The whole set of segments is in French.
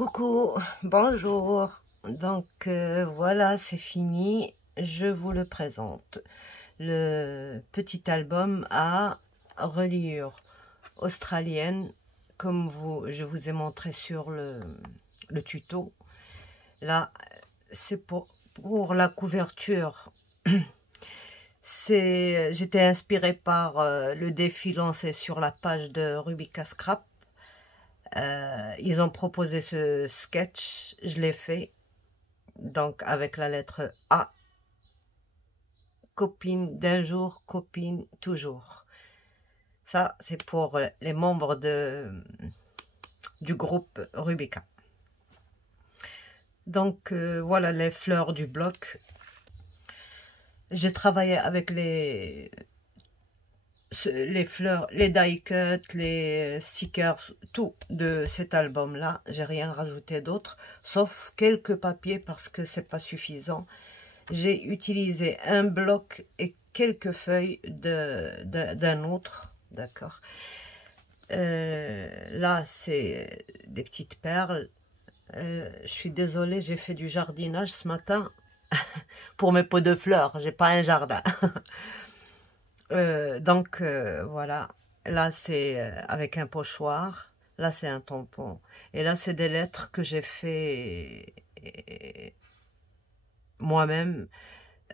Coucou, bonjour. Donc voilà, c'est fini. Je vous le présente. Le petit album à reliure australienne, comme je vous ai montré sur le tuto. Là, c'est pour la couverture. J'étais inspirée par le défi lancé sur la page de Rubica Scrap. Ils ont proposé ce sketch, je l'ai fait, donc avec la lettre A. Copine d'un jour, copine toujours. Ça, c'est pour les membres du groupe Rubica. Donc, voilà les fleurs du bloc. J'ai travaillé avec les fleurs, les die cuts, les stickers, tout de cet album là. J'ai rien rajouté d'autre, sauf quelques papiers parce que c'est pas suffisant. J'ai utilisé un bloc et quelques feuilles d'un autre, d'accord. Là c'est des petites perles. Je suis désolée, j'ai fait du jardinage ce matin pour mes pots de fleurs, j'ai pas un jardin. Donc voilà, là c'est avec un pochoir, là c'est un tampon, et là c'est des lettres que j'ai fait moi-même.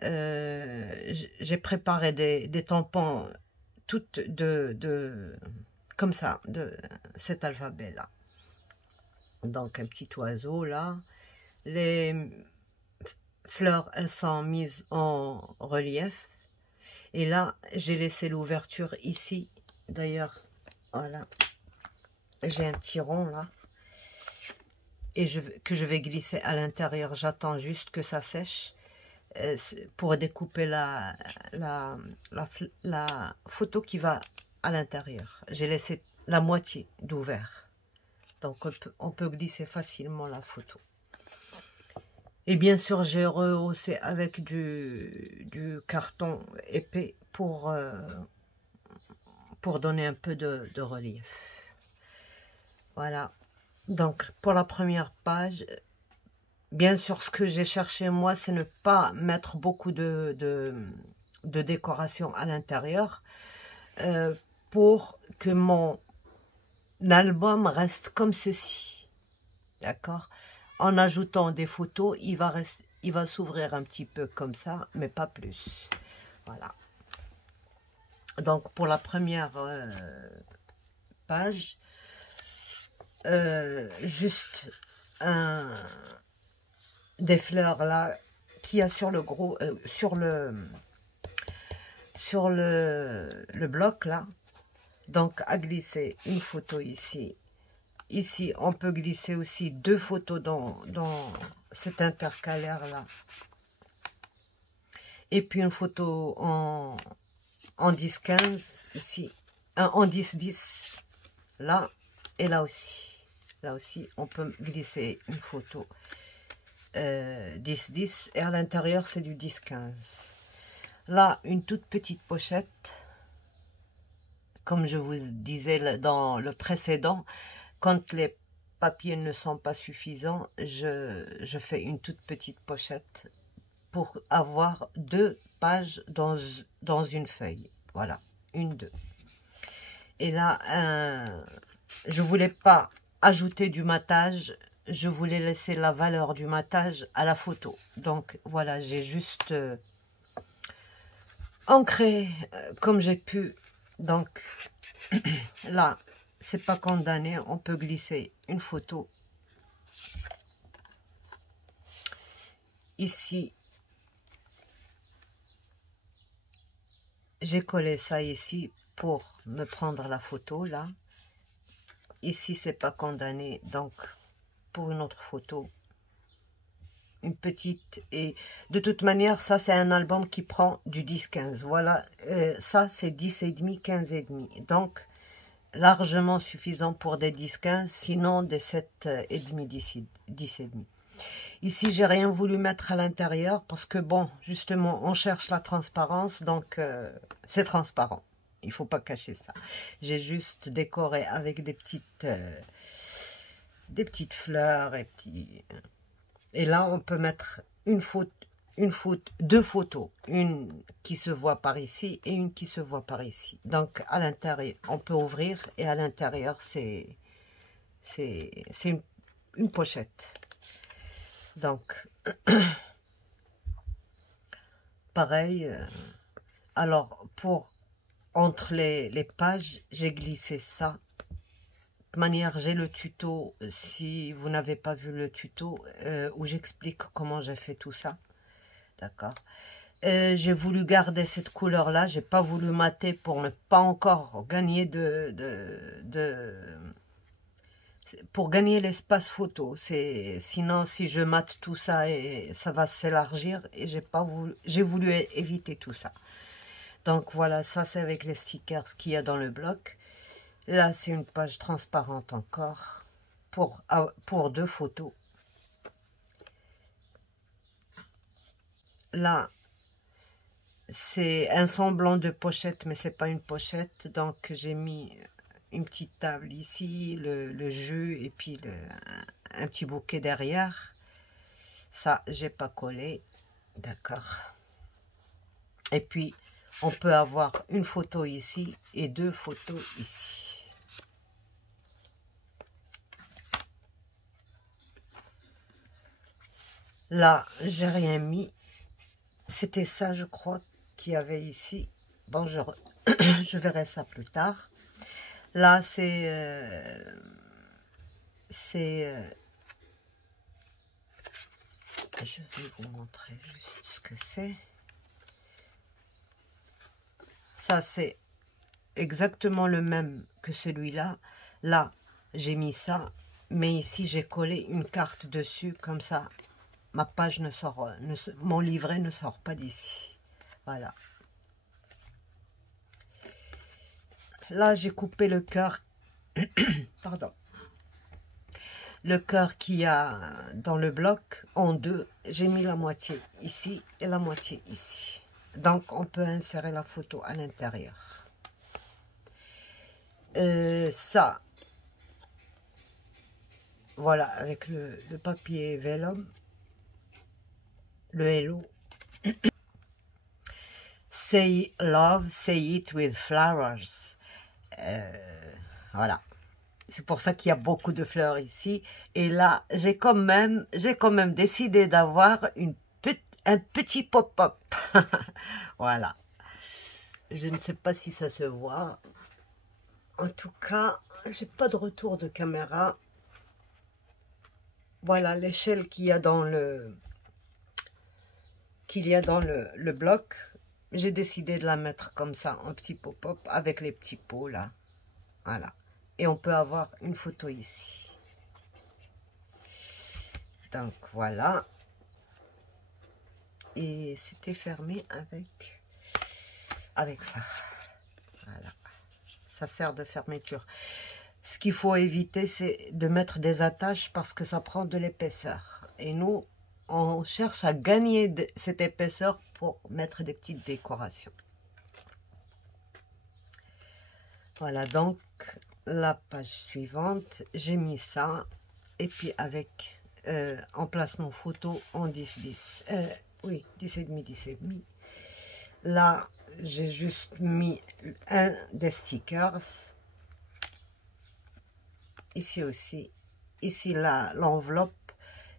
J'ai préparé des tampons toutes comme ça, de cet alphabet là. Donc un petit oiseau là, les fleurs elles sont mises en relief. Et là, j'ai laissé l'ouverture ici. D'ailleurs, voilà. J'ai un tiron là. Et que je vais glisser à l'intérieur. J'attends juste que ça sèche. Pour découper la photo qui va à l'intérieur. J'ai laissé la moitié d'ouvert. Donc, on peut glisser facilement la photo. Et bien sûr, j'ai rehaussé avec du carton épais pour donner un peu de relief. Voilà. Donc, pour la première page, bien sûr, ce que j'ai cherché, moi, c'est ne pas mettre beaucoup de décoration à l'intérieur pour que mon album reste comme ceci. D'accord ? En ajoutant des photos, il va s'ouvrir un petit peu comme ça, mais pas plus. Voilà. Donc, pour la première page, juste des fleurs là qu'il y a sur le gros, sur le bloc là. Donc, à glisser une photo ici. Ici, on peut glisser aussi deux photos dans cet intercalaire-là. Et puis une photo en 10-15, ici. En 10-10, là. Et là aussi. Là aussi, on peut glisser une photo 10-10. Et à l'intérieur, c'est du 10-15. Là, une toute petite pochette. Comme je vous disais dans le précédent, quand les papiers ne sont pas suffisants, je fais une toute petite pochette pour avoir 2 pages dans une feuille. Voilà, 1-2. Et là, je voulais pas ajouter du matage, je voulais laisser la valeur du matage à la photo. Donc voilà, j'ai juste ancré comme j'ai pu. Donc là, c'est pas condamné, on peut glisser une photo ici. J'ai collé ça ici pour me prendre la photo là. Ici c'est pas condamné, donc pour une autre photo, une petite. Et de toute manière, ça c'est un album qui prend du 10-15. Voilà, ça c'est 10,5, 15,5. Donc largement suffisant pour des 10-15, sinon des 7,5, 10,5. Ici, j'ai rien voulu mettre à l'intérieur parce que, bon, justement, on cherche la transparence, donc c'est transparent. Il ne faut pas cacher ça. J'ai juste décoré avec des petites des petites fleurs et là on peut mettre deux photos, une qui se voit par ici et une qui se voit par ici. Donc à l'intérieur on peut ouvrir et à l'intérieur c'est une pochette. Donc pareil, alors pour entre les pages j'ai glissé ça. De manière, j'ai le tuto, si vous n'avez pas vu le tuto, où j'explique comment j'ai fait tout ça. D'accord. J'ai voulu garder cette couleur-là, j'ai pas voulu mater pour ne pas encore gagner pour gagner l'espace photo. Sinon, si je mate tout ça, et ça va s'élargir, et j'ai voulu éviter tout ça. Donc voilà, ça c'est avec les stickers qu'il y a dans le bloc. Là, c'est une page transparente encore pour deux photos. Là, c'est un semblant de pochette, mais c'est pas une pochette. Donc, j'ai mis une petite table ici, le jus et puis un petit bouquet derrière. Ça, j'ai pas collé. D'accord. Et puis, on peut avoir une photo ici et deux photos ici. Là, j'ai rien mis. C'était ça, je crois, qu'il y avait ici. Bon, je verrai ça plus tard. Là, je vais vous montrer juste ce que c'est. Ça, c'est exactement le même que celui-là. Là, j'ai mis ça, mais ici, j'ai collé une carte dessus, comme ça. Ma page ne sort, mon livret ne sort pas d'ici. Voilà. Là, j'ai coupé le cœur. Pardon. Le cœur qu'il y a dans le bloc en deux. J'ai mis la moitié ici et la moitié ici. Donc, on peut insérer la photo à l'intérieur. Ça, voilà, avec le papier vélum. Le hello. Say love, say it with flowers. Voilà. C'est pour ça qu'il y a beaucoup de fleurs ici. Et là, j'ai quand même décidé d'avoir un petit pop-up. Voilà. Je ne sais pas si ça se voit. En tout cas, j'ai pas de retour de caméra. Voilà l'échelle qu'il y a dans le bloc. J'ai décidé de la mettre comme ça, en petit pop-up, avec les petits pots là. Voilà. Et on peut avoir une photo ici. Donc voilà. Et c'était fermé avec ça. Voilà. Ça sert de fermeture. Ce qu'il faut éviter, c'est de mettre des attaches parce que ça prend de l'épaisseur. Et nous, on cherche à gagner cette épaisseur pour mettre des petites décorations. Voilà, donc la page suivante, j'ai mis ça. Et puis avec emplacement photo en 10-10. Oui, 10,5, 10,5. Là, j'ai juste mis un des stickers. Ici aussi. Ici, là, l'enveloppe.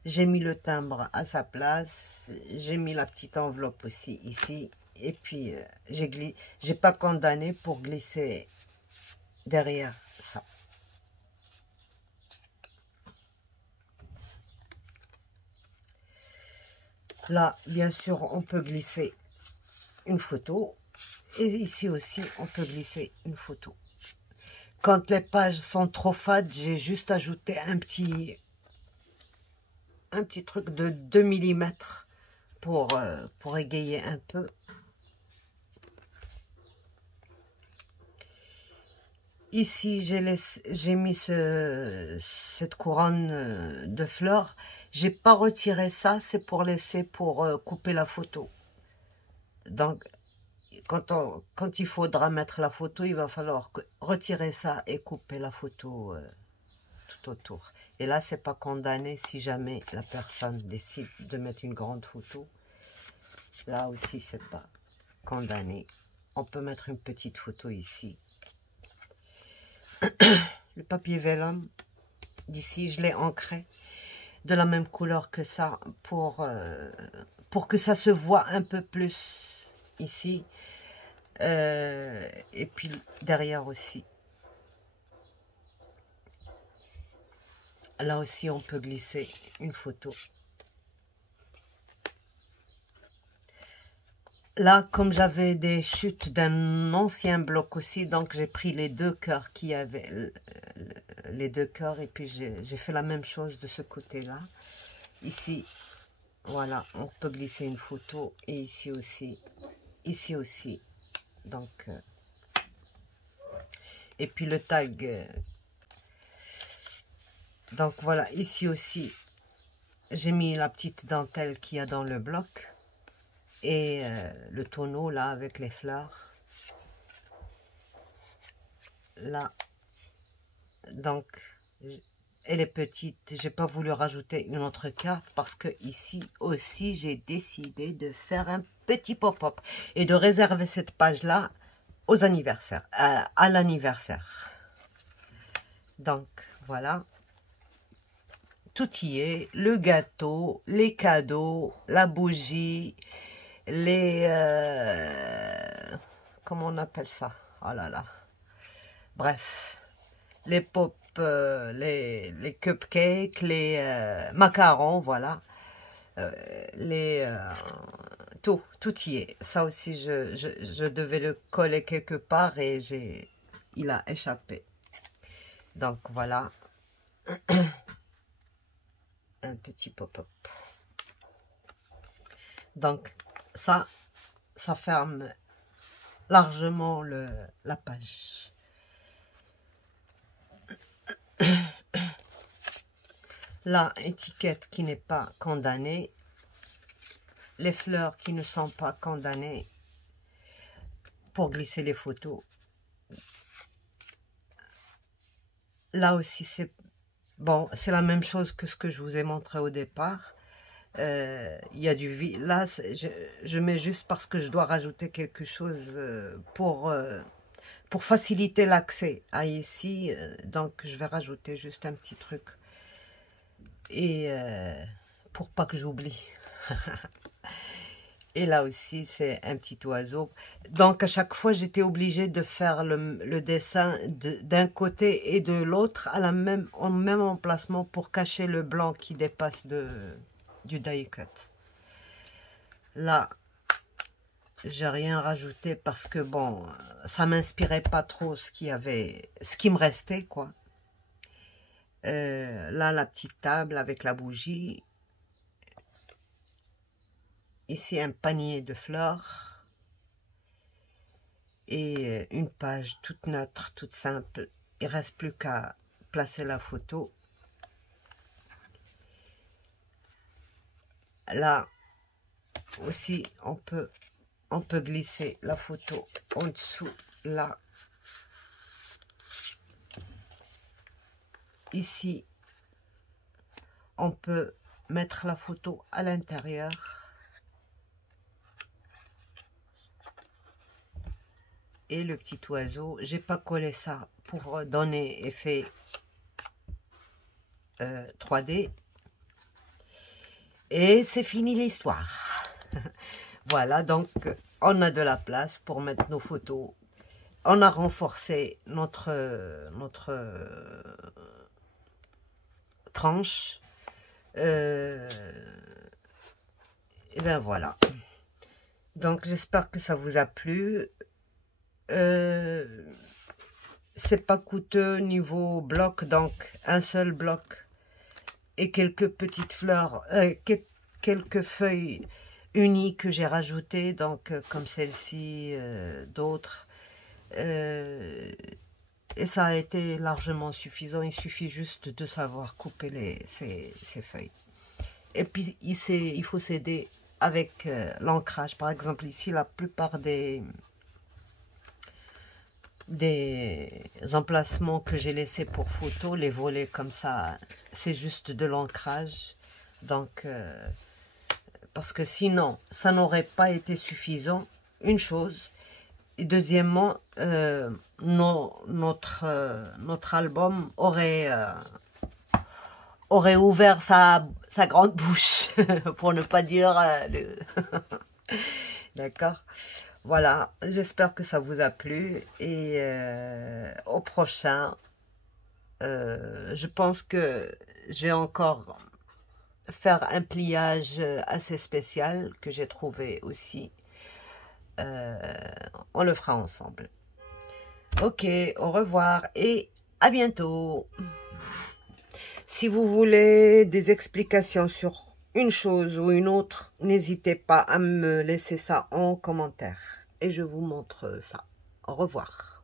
J'ai mis le timbre à sa place. J'ai mis la petite enveloppe aussi ici. Et puis, j'ai pas condamné pour glisser derrière ça. Là, bien sûr, on peut glisser une photo. Et ici aussi, on peut glisser une photo. Quand les pages sont trop fades, j'ai juste ajouté un petit truc de 2 mm pour égayer un peu. Ici, j'ai mis cette couronne de fleurs. J'ai pas retiré ça, c'est pour laisser couper la photo. Donc, quand il faudra mettre la photo, il va falloir retirer ça et couper la photo tout tout autour. Et là, c'est pas condamné si jamais la personne décide de mettre une grande photo. Là aussi, c'est pas condamné. On peut mettre une petite photo ici. Le papier vélum d'ici, je l'ai ancré de la même couleur que ça pour que ça se voit un peu plus ici. Et puis derrière aussi. Là aussi, on peut glisser une photo. Là, comme j'avais des chutes d'un ancien bloc aussi, donc j'ai pris les deux cœurs qui avaient les deux cœurs et puis j'ai fait la même chose de ce côté-là. Ici, voilà, on peut glisser une photo et ici aussi, ici aussi. Donc, et puis le tag. Donc voilà, ici aussi, j'ai mis la petite dentelle qu'il y a dans le bloc. Et le tonneau là avec les fleurs là, donc elle est petite, j'ai pas voulu rajouter une autre carte parce que ici aussi j'ai décidé de faire un petit pop-up et de réserver cette page là aux anniversaires, à l'anniversaire. Donc voilà, tout y est, le gâteau, les cadeaux, la bougie, les comment on appelle ça, oh là là, bref, les pop, les cupcakes, les macarons, voilà, tout y est. Ça aussi je devais le coller quelque part et il a échappé. Donc voilà un petit pop-up. Donc ça ferme largement la page. La étiquette qui n'est pas condamnée, les fleurs qui ne sont pas condamnées pour glisser les photos. Là aussi c'est bon, c'est la même chose que ce que je vous ai montré au départ. Il y a du vide. Là, je mets juste parce que je dois rajouter quelque chose pour faciliter l'accès à ici. Donc, je vais rajouter juste un petit truc. Et pour pas que j'oublie. Et là aussi, c'est un petit oiseau. Donc, à chaque fois, j'étais obligée de faire le dessin d'un côté et de l'autre au même emplacement pour cacher le blanc qui dépasse du die cut. Là, j'ai rien rajouté parce que bon, ça m'inspirait pas trop ce qui me restait quoi. Là, la petite table avec la bougie. Ici, un panier de fleurs. Et une page toute neutre, toute simple. Il ne reste plus qu'à placer la photo. Là aussi, on peut glisser la photo en dessous, là. Ici, on peut mettre la photo à l'intérieur. Et le petit oiseau, j'ai pas collé ça pour donner effet 3D. Et c'est fini l'histoire. Voilà, donc on a de la place pour mettre nos photos. On a renforcé notre tranche. Et bien voilà. Donc j'espère que ça vous a plu. C'est pas coûteux niveau bloc, donc un seul bloc et quelques petites fleurs, quelques feuilles unies que j'ai rajoutées, donc comme celle-ci, d'autres. Et ça a été largement suffisant. Il suffit juste de savoir couper ces feuilles. Et puis il faut s'aider avec l'ancrage. Par exemple ici, la plupart des des emplacements que j'ai laissés pour photo, les volets comme ça, c'est juste de l'ancrage. Donc, parce que sinon, ça n'aurait pas été suffisant, une chose. Et deuxièmement, notre album aurait ouvert sa grande bouche, pour ne pas dire... D'accord. Voilà, j'espère que ça vous a plu. Et au prochain, je pense que je vais encore faire un pliage assez spécial que j'ai trouvé aussi. On le fera ensemble. Ok, au revoir et à bientôt. Si vous voulez des explications sur une chose ou une autre, n'hésitez pas à me laisser ça en commentaire. Et je vous montre ça. Au revoir.